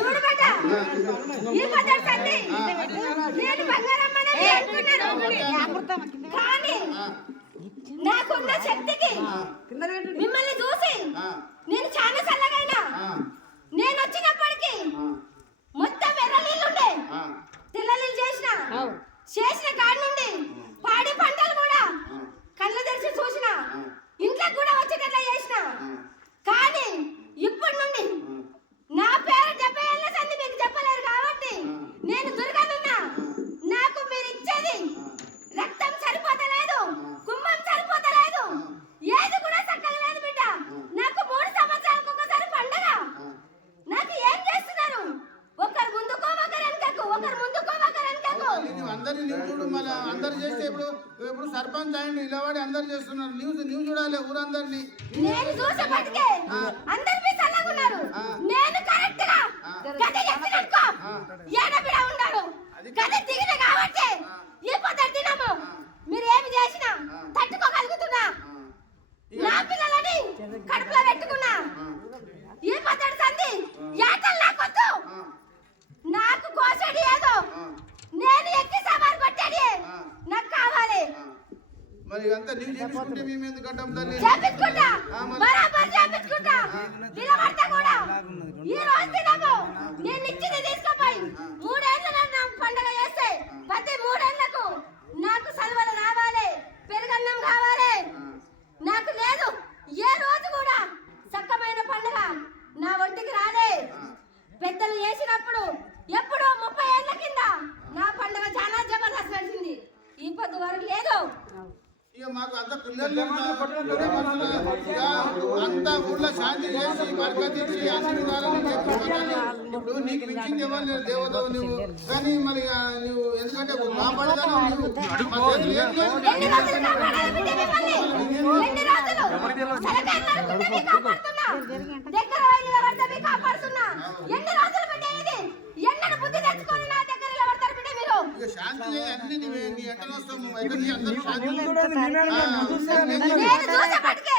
చూడు బిడ్డ ఈ పద్ధతి సంధి నేను బంగారమ్మని అనుకున్నాను కానీ నాకున్న శక్తికి మిమ్మల్ని చూసి నేను చాలా చల్లగైనా నేను వచ్చినప్పటికీ మొత్తం ఎర్ర నీళ్ళు ఉండే తెల్ల నీళ్ళు చేసిన కాడి నుండి పాడి పంటలు కూడా కళ్ళు తెరిచి చూసిన ఇంట్లోకి కూడా వచ్చేటట్లా చేసిన కానీ ఇప్పటి నుండి నా పేరు 70 ఏళ్ళ సంది మీకు చెప్పలేరు కాబట్టి నేను దుర్గనున్నా నాకు మీరు ఇచ్చేది రక్తం సరిపోతలేదు కుంభం సరిపోతలేదు ఏది కూడా చక్కగా లేదు బిడ్డ నాకు 3 సంవత్సరాలకు ఒకసారి పండగ నాకు ఏం చేస్తున్నారు ఒకరు ముందుకో ఒకరు వెనకకు ఒకరు ముందుకో ఒకరు వెనకకు అందరినీ న్యూస్ చూడు మళ్ళీ అందరు చేస్తే ఇప్పుడు సర్పంచ్ అయ్యండి నిలబడి అందరు చేస్తున్నారు న్యూస్ చూడాలి ఊరందరినీ నేను చూసేపటికే అందరు మీ చల్లగున్నారు నేను కరెక్ట్ గా గది ఎక్కినట్టుకో ఏడబిడ ఉన్నాడు గది దిగిన కాబట్టి ఈ పద్ధతి తినము మీరు ఏమి చేసినా తట్టుకోగలుగుతున్నా నా పిల్లలని కడుపులో పెట్టుకున్నా ఈ పద్ధతి సంది ఏటలు నాకొద్దు నాకు కోసేది ఏదో నేను ఎక్కి సవారు కొట్టేది నాకు కావాలి మరి అంతా నీవు చేపించుకుంటే మేము ఎందుకు కట్టాం తల్లి చేపించుకుంటా బరాబర్ చేపించుకుంటా నిలబడతా కూడా ఈ రోజు తినము నేను ఇచ్చింది తీసుకుపోయి 3 ఏళ్ళ నాకు పండగ చేస్తే ప్రతి 3 ఏళ్లకు నాకు సలవలు రావాలి పెరుగన్నం కావాలి నాకు లేదు ఏ రోజు కూడా సక్కమైన పండగ నా ఒంటికి రాలే పెద్దలు చేసినప్పుడు ఎప్పుడో 30 ఏళ్ల కింద నా పండగ చాలా జబర్దస్త్ నడిచింది ఈ పొద్దు వరకు లేదు ఇక మాకు అంత పిల్లలు అంతా ఊళ్ళో శాంతి చేసి బరకతిచ్చి అన్ని విధాలని ఇప్పుడు నీకు మించింది ఎవరు లేదు దేవతవు నువ్వు కానీ మరి నువ్వు ఎందుకంటే కాపాడుతాను ఎన్ని రోజులు కాపాడాలి బిడ్డ మిమ్మల్ని? ఎన్ని రోజులు? సలకాయలు నరుకుతుంటే మీకు కాపాడుతున్నా. దగ్గర పోయి నిలబడితే మీకు కాపాడుతున్నా. ఎన్ని రోజులు బిడ్డ ఇది? ఎన్నడూ బుద్ధి తెచ్చుకొని నా దగ్గర నిలబడతారు బిడ్డ మీరు? ఇక శాంతి అన్ని నీ ఎంటనే వస్తాము అందరూ శాంతి నేను చూసేపటికే